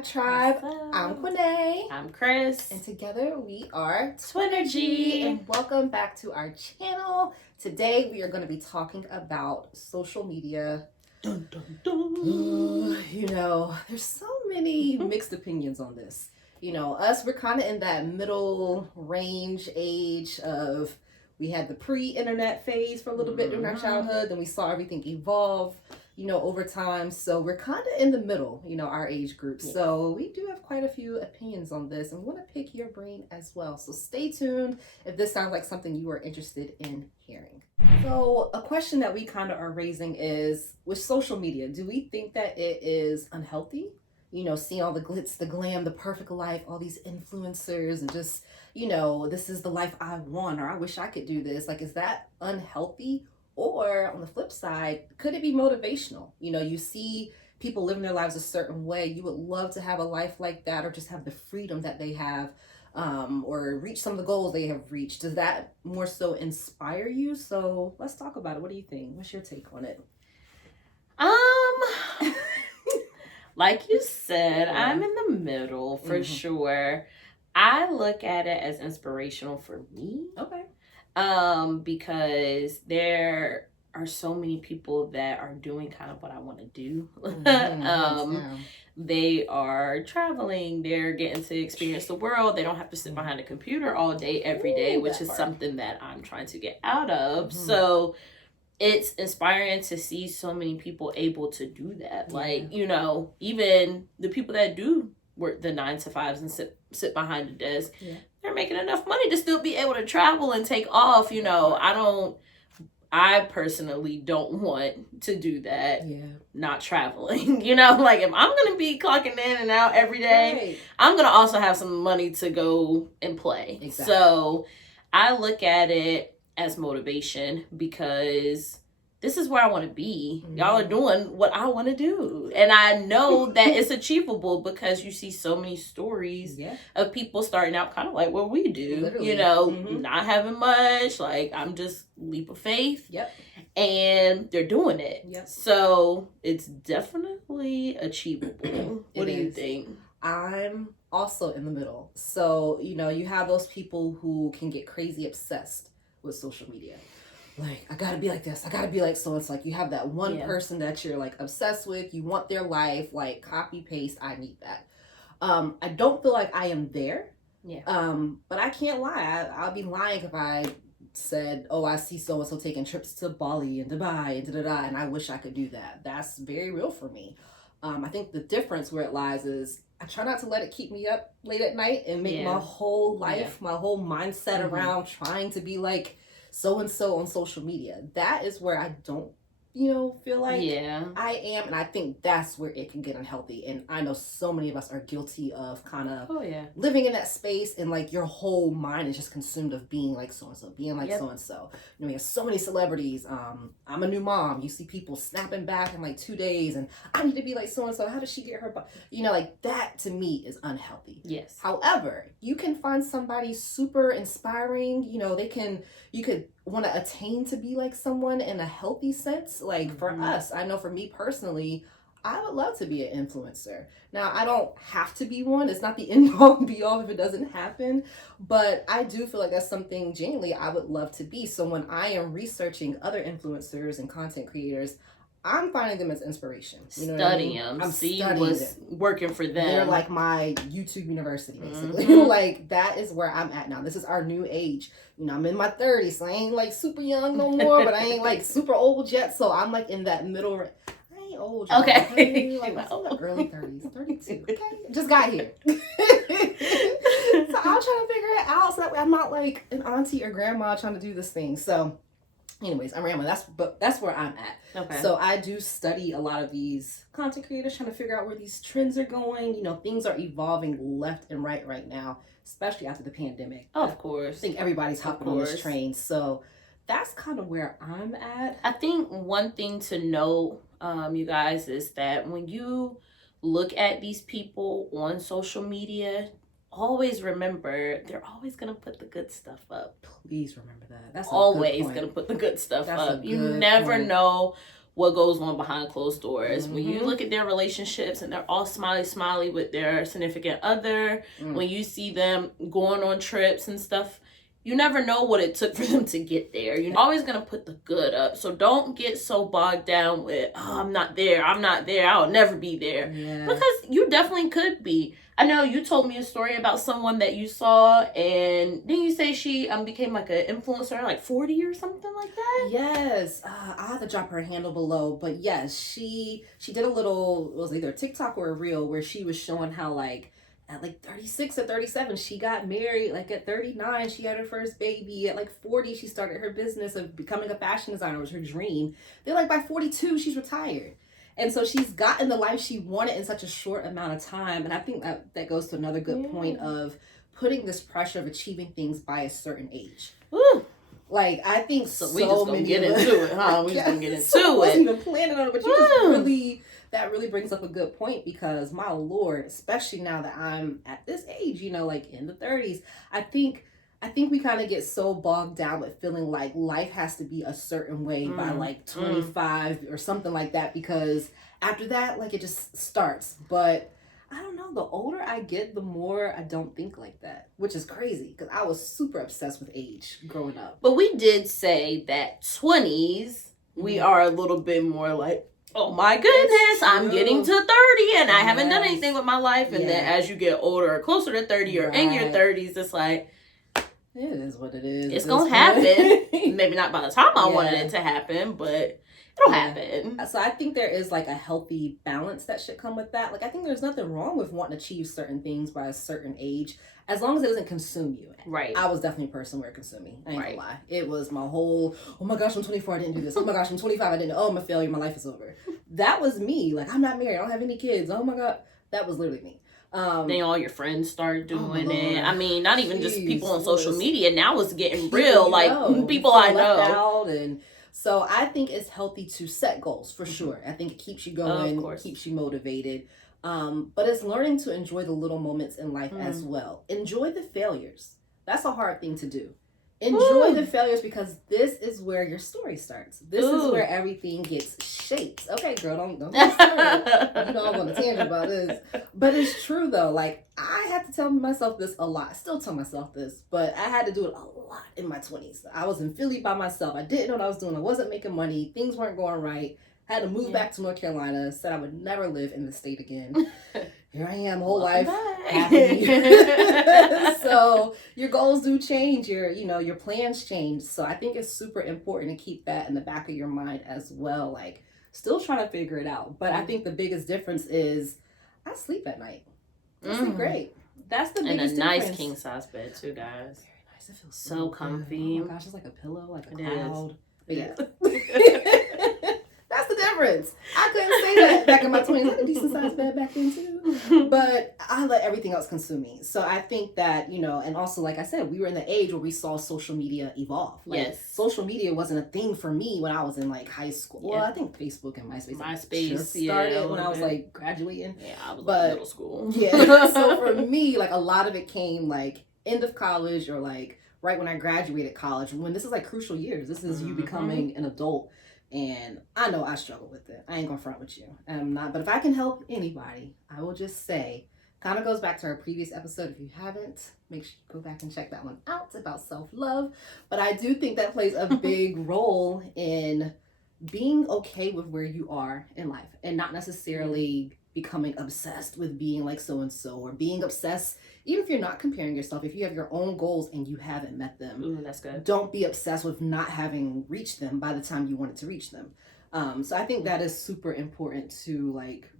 Tribe. I'm Quinay. I'm Chris. And together we are Twinergy. And welcome back to our channel. Today we are going to be talking about social media. Dun, dun, dun. You know, there's so many mixed opinions on this. You know, we're kind of in that middle range age of, we had the pre-internet phase for a little bit during our childhood, then we saw everything evolve, you know, over time. So we're kind of in the middle, you know, our age group. Yeah. So we do have quite a few opinions on this and we want to pick your brain as well. So stay tuned if this sounds like something you are interested in hearing. So a question that we kind of are raising is, with social media, do we think that it is unhealthy? You know, seeing all the glitz, the glam, the perfect life, all these influencers, and just, you know, this is the life I want, or I wish I could do this. Like, is that unhealthy? Or on the flip side, could it be motivational? You know, you see people living their lives a certain way. You would love to have a life like that, or just have the freedom that they have, or reach some of the goals they have reached. Does that more so inspire you? So let's talk about it. What do you think? What's your take on it? Like you said, I'm in the middle for sure. I look at it as inspirational for me. Okay. Because there are so many people that are doing kind of what I want to do. They are traveling, they're getting to experience the world. They don't have to sit behind a computer all day, every day, which is something that I'm trying to get out of. So it's inspiring to see so many people able to do that. Like, you know, even the people that do work the 9 to 5s and sit behind a desk, they're making enough money to still be able to travel and take off. You know, I personally don't want to do that. Not traveling, you know, like if I'm going to be clocking in and out every day, I'm going to also have some money to go and play. Exactly. So I look at it as motivation because this is where I want to be. Y'all are doing what I want to do. And I know that it's achievable because you see so many stories of people starting out kind of like what we do. Literally. You know, not having much. Like, I'm just leap of faith. And they're doing it. So it's definitely achievable. What do you think? I'm also in the middle. So, you know, you have those people who can get crazy obsessed with social media. Like, I gotta be like this, I gotta be like so. It's like you have that one person that you're like obsessed with, you want their life, like copy paste, I need that. I don't feel like I am there. But I can't lie. I'll be lying if I said, oh, I see so and so taking trips to Bali and Dubai and da-da-da, and I wish I could do that. That's very real for me. I think the difference where it lies is I try not to let it keep me up late at night and make my whole life, my whole mindset around trying to be like so-and-so on social media. That is where I don't, you know, feel like I am. And I think that's where it can get unhealthy. And I know so many of us are guilty of kind of living in that space, and like your whole mind is just consumed of being like so-and-so, being like so-and-so. You know, we have so many celebrities. I'm a new mom. You see people snapping back in like 2 days and I need to be like so-and-so. How does she get her? You know, like that to me is unhealthy. However, you can find somebody super inspiring. You know, you could want to attain to be like someone in a healthy sense. Like for us, I know for me personally, I would love to be an influencer. Now, I don't have to be one. It's not the end all be all if it doesn't happen, but I do feel like that's something genuinely I would love to be. So when I am researching other influencers and content creators, I'm finding them as inspiration. You know studying what I mean? them. See what's working for them. They're like my YouTube university, basically. Like, that is where I'm at now. This is our new age. You know, I'm in my 30s, so I ain't like super young no more, but I ain't like super old yet. So I'm like in that middle. I ain't old yet. Okay. Like I'm early 30s, 32. Okay. Just got here. So I'm trying to figure it out so that way I'm not like an auntie or grandma trying to do this thing. So anyways, I'm rambling. That's where I'm at. Okay. So I do study a lot of these content creators, trying to figure out where these trends are going. You know, things are evolving left and right now, especially after the pandemic. Oh, of course. I think everybody's hopping on this train. So that's kind of where I'm at. I think one thing to note, you guys, is that when you look at these people on social media, always remember they're always gonna put the good stuff up. Please remember that. That's always gonna put the good stuff up. You never know what goes on behind closed doors. When you look at their relationships and they're all smiley with their significant other, when you see them going on trips and stuff, you never know what it took for them to get there. You're always going to put the good up. So don't get so bogged down with, I'm not there, I'll never be there. Yeah. Because you definitely could be. I know you told me a story about someone that you saw, and didn't you say she became like an influencer, like 40 or something like that? Yes. I'll have to drop her handle below. But yes, she did a little, it was either a TikTok or a reel where she was showing how at 36 or 37, she got married. At 39, she had her first baby. At 40, she started her business of becoming a fashion designer. It was her dream. Then by 42, she's retired. And so she's gotten the life she wanted in such a short amount of time. And I think that goes to another good point of putting this pressure of achieving things by a certain age. Woo. I think so we just gonna get into it, huh? We just gonna get into it. I wasn't even planning on it, but you just that really brings up a good point, because my Lord, especially now that I'm at this age, in the 30s, I think we kind of get so bogged down with feeling like life has to be a certain way by 25 or something like that, because after that, it just starts. But I don't know, the older I get, the more I don't think like that, which is crazy, because I was super obsessed with age growing up. But we did say that 20s, we are a little bit more oh my goodness, I'm getting to 30 and I haven't done anything with my life. And then as you get older or closer to 30 or in your 30s, it's it is what it is. It's going to happen. Maybe not by the time I wanted it to happen, but it'll happen. So I think there is a healthy balance that should come with that. I think there's nothing wrong with wanting to achieve certain things by a certain age, as long as it doesn't consume you. Right. I was definitely a person where it consumed me. I ain't gonna lie. It was my whole, oh my gosh, I'm 24, I didn't do this. Oh my gosh, I'm 25, I didn't. Oh, I'm a failure, my life is over. That was me. I'm not married, I don't have any kids. Oh my God. That was literally me. Then all your friends start doing it. I mean, not even just people on social media. Now it's getting real. People I know. And so I think it's healthy to set goals, for sure. I think it keeps you going, keeps you motivated. But it's learning to enjoy the little moments in life as well. Enjoy the failures. That's a hard thing to do. Enjoy the failures, because this is where your story starts. This is where everything gets shaped. Okay, girl, don't get started. I'm going to tangent about this. But it's true, though. I had to tell myself this a lot. I still tell myself this, but I had to do it a lot in my 20s. I was in Philly by myself. I didn't know what I was doing. I wasn't making money. Things weren't going right. I had to move back to North Carolina. Said I would never live in the state again. Here I am, whole life, happy. So your goals do change. Your plans change. So I think it's super important to keep that in the back of your mind as well. Still trying to figure it out. But I think the biggest difference is I sleep at night. I sleep great. That's the biggest difference. And a nice king size bed too, guys. Very nice. It feels so comfy. Oh my gosh, it's like a pillow, like a cloud. Yeah. That's the difference. I couldn't say that back in my 20s. I had a decent sized bed back then too. But I let everything else consume me. So I think that, and also, like I said, we were in the age where we saw social media evolve. Social media wasn't a thing for me when I was in high school. Yeah. Well, I think Facebook and MySpace just started when I was graduating. Yeah, I was in middle school. Yeah. So for me, a lot of it came end of college or right when I graduated college, when this is crucial years. This is you becoming an adult. And I know I struggle with it. I ain't gonna front with you. I'm not. But if I can help anybody, I will just say, kind of goes back to our previous episode. If you haven't, make sure you go back and check that one out. It's about self-love. But I do think that plays a big role in being okay with where you are in life and not necessarily becoming obsessed with being like so-and-so, or being obsessed, even if you're not comparing yourself, if you have your own goals and you haven't met them. Ooh, that's good. Don't be obsessed with not having reached them by the time you wanted to reach them. So I think that is super important to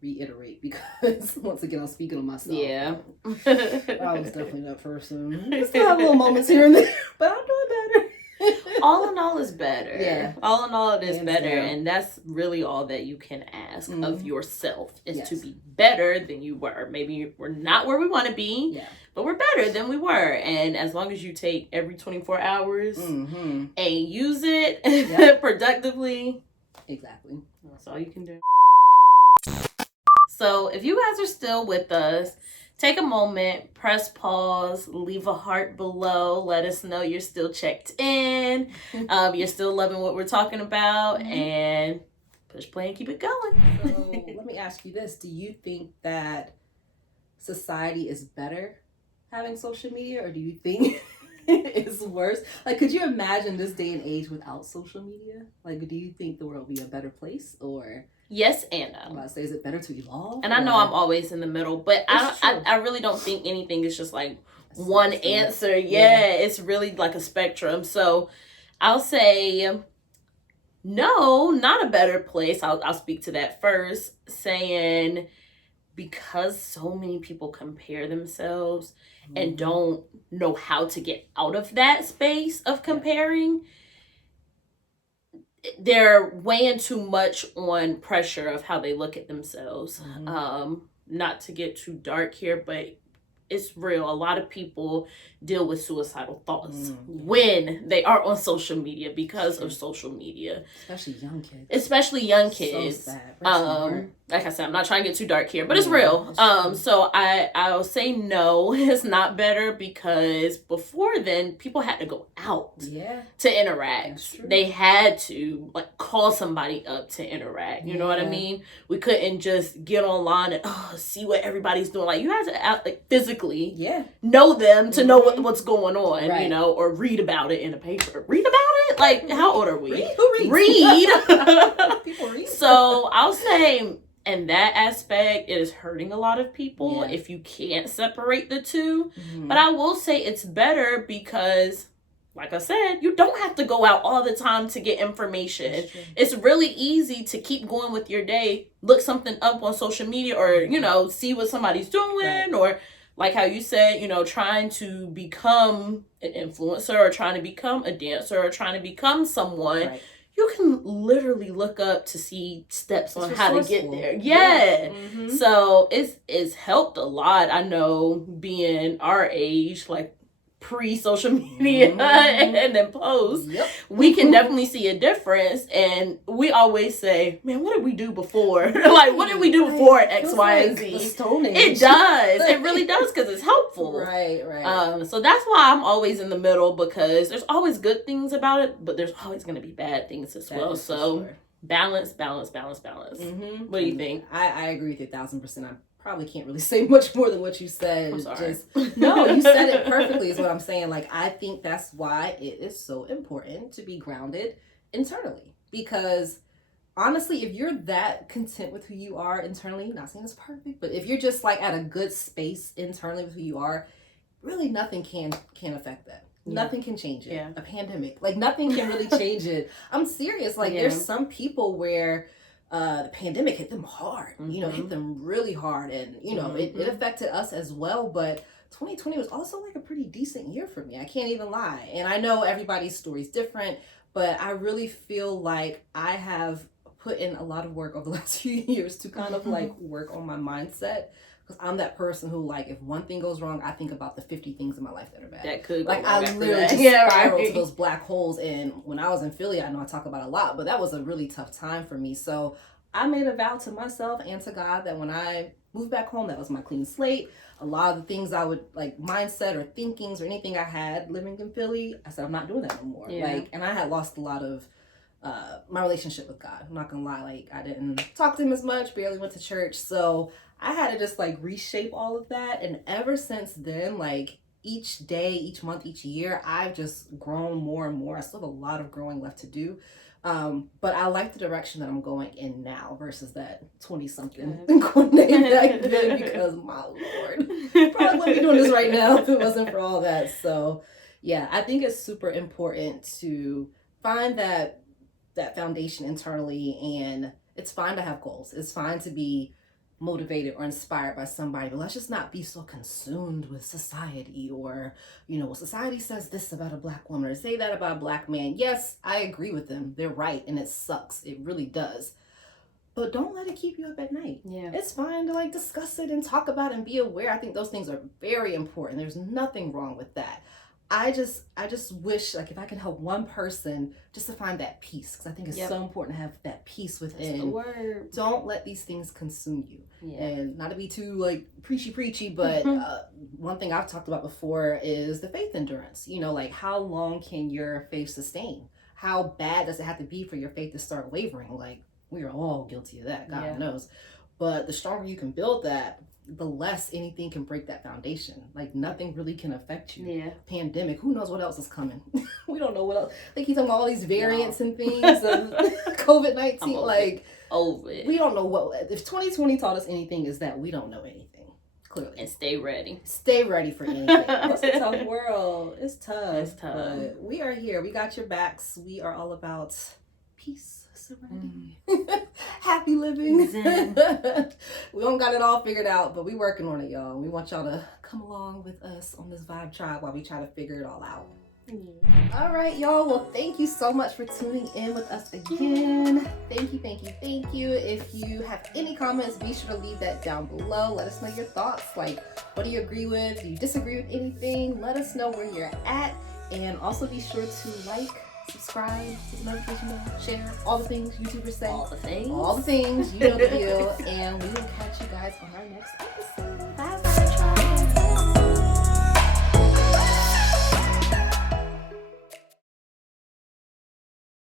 reiterate, because once again, I'm speaking of myself. Yeah. I was definitely that person. I still have little moments here and there, but I'm doing better. All in all is better. Yeah. All in all, it is better. And that's really all that you can ask of yourself, is to be better than you were. Maybe we're not where we want to be, but we're better than we were. And as long as you take every 24 hours and use it productively. Exactly. That's all you can do. So if you guys are still with us, take a moment, press pause, leave a heart below. Let us know you're still checked in. You're still loving what we're talking about. And push play and keep it going. So let me ask you this. Do you think that society is better having social media, or do you think it's worse? Like, could you imagine this day and age without social media? Like, do you think the world would be a better place, or... Yes and I'm no. about to say, is it better to evolve? And I know I'm always in the middle, but I really don't think anything is just like one answer. Yeah, it's really like a spectrum. So I'll say no, not a better place. I'll speak to that first, saying because so many people compare themselves and don't know how to get out of that space of comparing. They're weighing too much on pressure of how they look at themselves. Not to get too dark here, but it's real. A lot of people deal with suicidal thoughts when they are on social media because of social media. Especially young kids. So sad. Like I said, I'm not trying to get too dark here, but it's real. So I'll say no, it's not better, because before then people had to go out to interact. They had to like call somebody up to interact. You know what I mean? We couldn't just get online and see what everybody's doing. Like, you had to act like physically know them to know what's going on, you know, or read about it in a paper. Read about it? Like, how old are we? Read. People read. So I'll say, in that aspect, it is hurting a lot of people if you can't separate the two. But I will say it's better because, like I said, you don't have to go out all the time to get information. It's really easy to keep going with your day, look something up on social media, or, you know, see what somebody's doing, or like how you said, you know, trying to become an influencer, or trying to become a dancer, or trying to become someone. You can literally look up to see steps on how to get there. So it's helped a lot. I know, being our age, like pre-social media and then post, we can definitely see a difference. And we always say, man, what did we do before? Like, what did we do before X, Y, and Z? The Stone Age. It does. It really does, because it's helpful. Right. So that's why I'm always in the middle, because there's always good things about it, but there's always going to be bad things as well. So balance. What do you think? I agree with you 1,000%. I probably can't really say much more than what you said. I'm sorry. No, you said it perfectly is what I'm saying. Like, I think that's why it is so important to be grounded internally, because honestly, if you're that content with who you are internally, not saying it's perfect, but if you're just like at a good space internally with who you are, really nothing can affect that. Nothing can change it. A pandemic, like, nothing can really change it. I'm serious. Like, there's some people where the pandemic hit them hard, you know, hit them really hard. And, you know, it affected us as well. But 2020 was also like a pretty decent year for me. I can't even lie. And I know everybody's story is different, but I really feel like I have put in a lot of work over the last few years to kind of like work on my mindset. Because I'm that person who, like, if one thing goes wrong, I think about the 50 things in my life that are bad. That could like, I literally just spiral to those black holes. And when I was in Philly, I know I talk about it a lot, but that was a really tough time for me. So I made a vow to myself and to God that when I moved back home, that was my clean slate. A lot of the things I would, like, mindset or thinkings or anything I had living in Philly, I said, I'm not doing that no more. Like, and I had lost a lot of my relationship with God. I'm not gonna lie. Like, I didn't talk to him as much, barely went to church. So I had to just like reshape all of that. And ever since then, like, each day, each month, each year, I've just grown more and more. I still have a lot of growing left to do. But I like the direction that I'm going in now versus that 20-something coordinator back then, because my Lord, probably wouldn't be doing this right now if it wasn't for all that. So yeah, I think it's super important to find that foundation internally, and it's fine to have goals. It's fine to be motivated or inspired by somebody, but let's just not be so consumed with society, or, you know, well, society says this about a black woman or say that about a black man. Yes, I agree with them. They're right, and it sucks. It really does. But don't let it keep you up at night. It's fine to like discuss it and talk about it and be aware. I think those things are very important. There's nothing wrong with that. I just wish, like, if I can help one person just to find that peace, because I think it's so important to have that peace within. That's the word. Don't let these things consume you. And not to be too like preachy, but one thing I've talked about before is the faith endurance. You know, like, how long can your faith sustain? How bad does it have to be for your faith to start wavering? Like, We are all guilty of that, God knows. But the stronger you can build that, the less anything can break that foundation. Like nothing really can affect you. Yeah. Pandemic, who knows what else is coming? We don't know what else. I think he's talking about all these variants and things of COVID-19. Like, over it. We don't know what, if 2020 taught us anything, is that we don't know anything. Clearly. And stay ready. Stay ready for anything. It's a tough world. It's tough. It's tough. But we are here. We got your backs. We are all about peace, serenity, happy living. We don't got it all figured out, but we working on it, y'all. We want y'all to come along with us on this vibe tribe while we try to figure it all out. All right, y'all. Well, thank you so much for tuning in with us again. Thank you. If you have any comments, be sure to leave that down below. Let us know your thoughts. Like, what do you agree with? Do you disagree with anything? Let us know where you're at. And also be sure to like, subscribe, hit the notification bell, share, all the things YouTubers say. All the things. All the things. You know the deal. And we will catch you guys on our next episode.